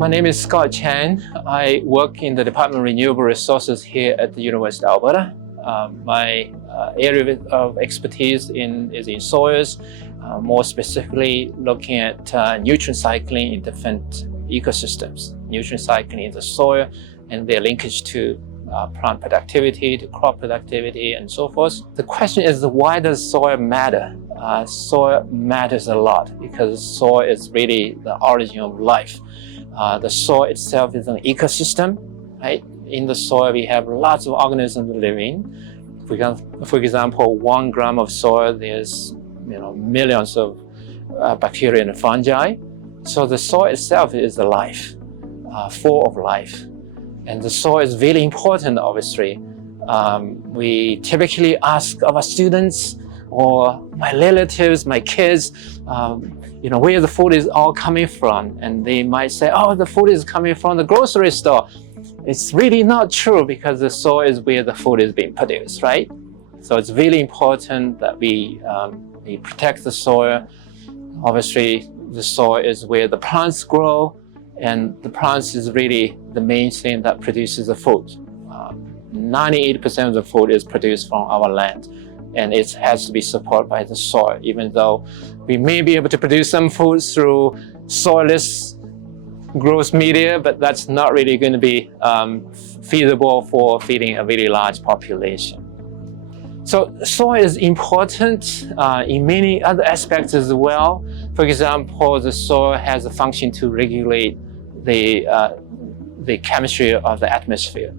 My name is Chang. I work in the Department of Renewable Resources here at the University of Alberta. My area of expertise is in soils, more specifically looking at nutrient cycling in different ecosystems, nutrient cycling in the soil and their linkage to plant productivity, to crop productivity, and so forth. The question is, why does soil matter? Soil matters a lot because soil is really the origin of life. The soil itself is an ecosystem, right? In the soil, we have lots of organisms living. For example, 1 gram of soil, there's millions of bacteria and fungi. So the soil itself is the life, full of life. And the soil is really important, obviously. We typically ask our students or my relatives, my kids, where the food is all coming from. And they might say, oh, the food is coming from the grocery store. It's really not true because the soil is where the food is being produced, right? So it's really important that we protect the soil. Obviously, the soil is where the plants grow, and the plants is really the main thing that produces the food. 98% of the food is produced from our land, and it has to be supported by the soil, even though we may be able to produce some food through soilless growth media, but that's not really going to be feasible for feeding a really large population. So soil is important in many other aspects as well. For example, the soil has a function to regulate the chemistry of the atmosphere.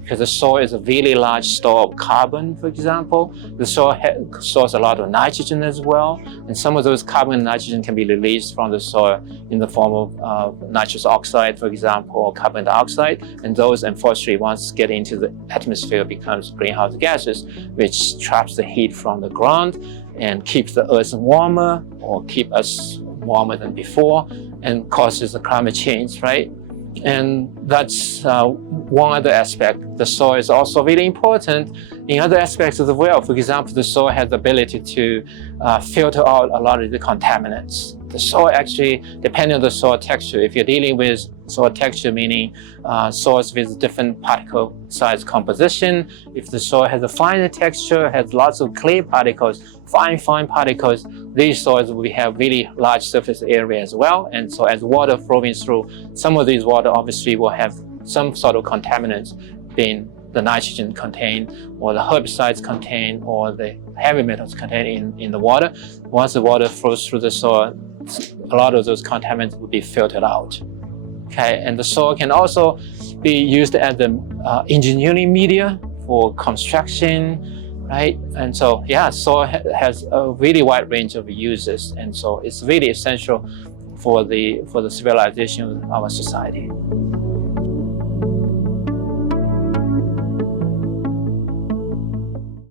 Because the soil is a really large store of carbon, for example. The soil stores a lot of nitrogen as well. And some of those carbon and nitrogen can be released from the soil in the form of nitrous oxide, for example, or carbon dioxide. And those, unfortunately, once get into the atmosphere, becomes greenhouse gases, which traps the heat from the ground and keeps the earth warmer or keep us warmer than before and causes the climate change, right? And that's one other aspect. The soil is also really important in other aspects as well. For example, the soil has the ability to filter out a lot of the contaminants. The soil actually, depending on the soil texture, if you're dealing with soil texture, meaning soils with different particle size composition, if the soil has a finer texture, has lots of clay particles, fine particles, these soils will have really large surface area as well. And so as water flowing through, some of these water obviously will have some sort of contaminants, being the nitrogen contained or the herbicides contained or the heavy metals contained in the water. Once the water flows through the soil, a lot of those contaminants will be filtered out. Okay, and the soil can also be used as the engineering media for construction, right? And so, yeah, soil has a really wide range of uses, and so it's really essential for the civilization of our society.